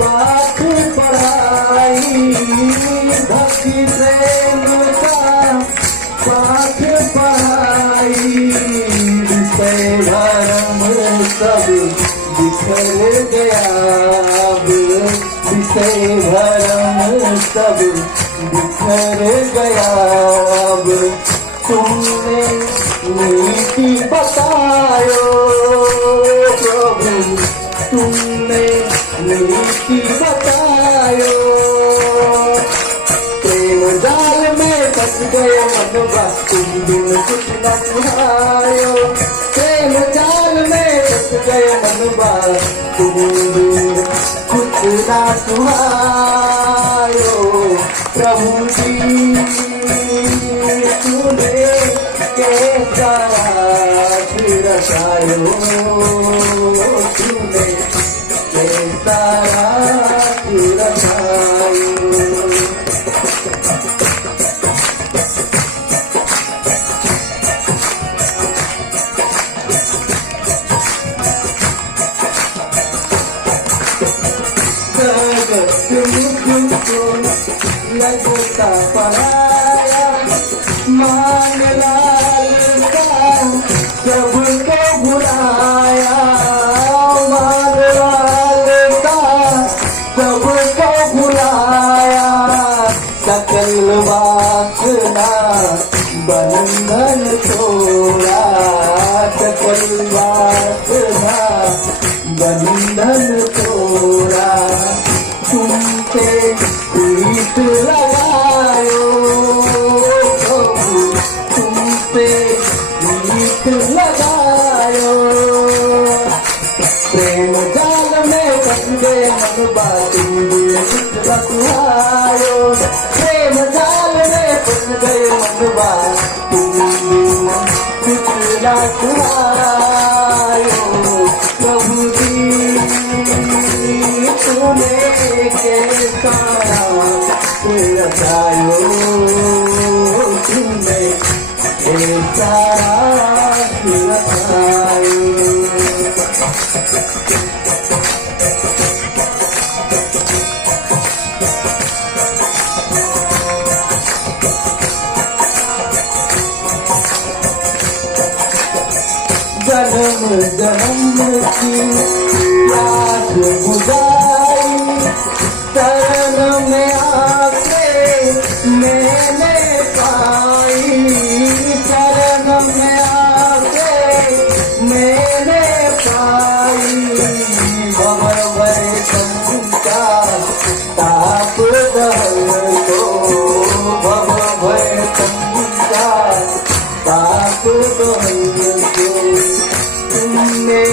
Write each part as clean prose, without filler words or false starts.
पाठ पढ़ाई, भक्ति प्रेम का पाठ पढ़ाई, विषय धर्म सब बिखर गया, विषय धर्म सब बिखर गया। तुमने नीति बतायो प्रभु, तुमने नीति बतायो, प्रेम जाल में फंस गए मनवा, तुम बिन कुछ न सुहायो, प्रेम जाल में फंस गए मनवा, तुम बिन कुछ न सुहायो। प्रभु जी तूने कैसा राज रचायो, तूने कैसा राज रचायो। मुझको लगता पराया, मान लाल का सबको भुलाया, मान लाल का सबको भुलाया, सकल वासना बंधन तोड़ा, सकल वासना बंधन तोड़ा। तुमसे प्रीत लगायो प्रभु, तुमसे प्रीत लगायो, प्रेम जाल में फंस गए मनवा, तुम बिन कुछ न सुहायो, प्रेम जाल में फंस गए मनवा, तुम बिन कुछ न सुहायो। प्रभु जी तूने कैसा रचायो, तुमने कैसा रचायो। जन्म जन्म की प्यास बुझाई, शरण में आके मैंने पाई, शरण में आके मैंने पाई, भवर वैष्णव का ताप दहल को, भवर वैष्णव का ताप दहल को, तुमने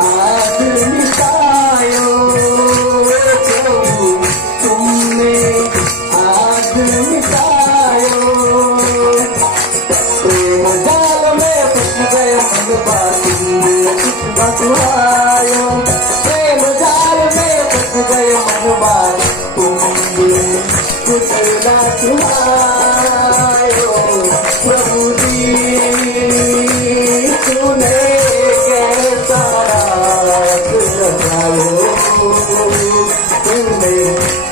आज मिटायो प्रभु, तुमने आज मिटायो, प्रेम जाल में फंस गए मनवा, तुमने कुछ न सुहायो, प्रेम जाल में फंस गए मनवा, तुमने कुछ न सुहायो। प्रभु जी तूने कैसा राज रचायो, तूने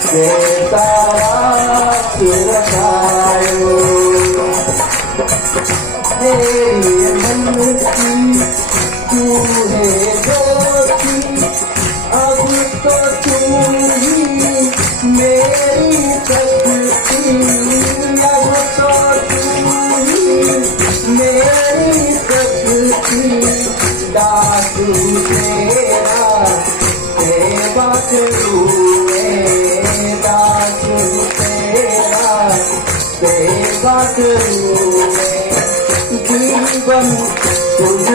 कैसा राज रचायो। मेरे मन की तू है ज्योति, अब तो तू ही मेरी शक्ति, अब तो तू ही मेरी शक्ति, दासू तेरा सेवा करूँ, दासू तेरा सेवा करूँ, जीवन तुझ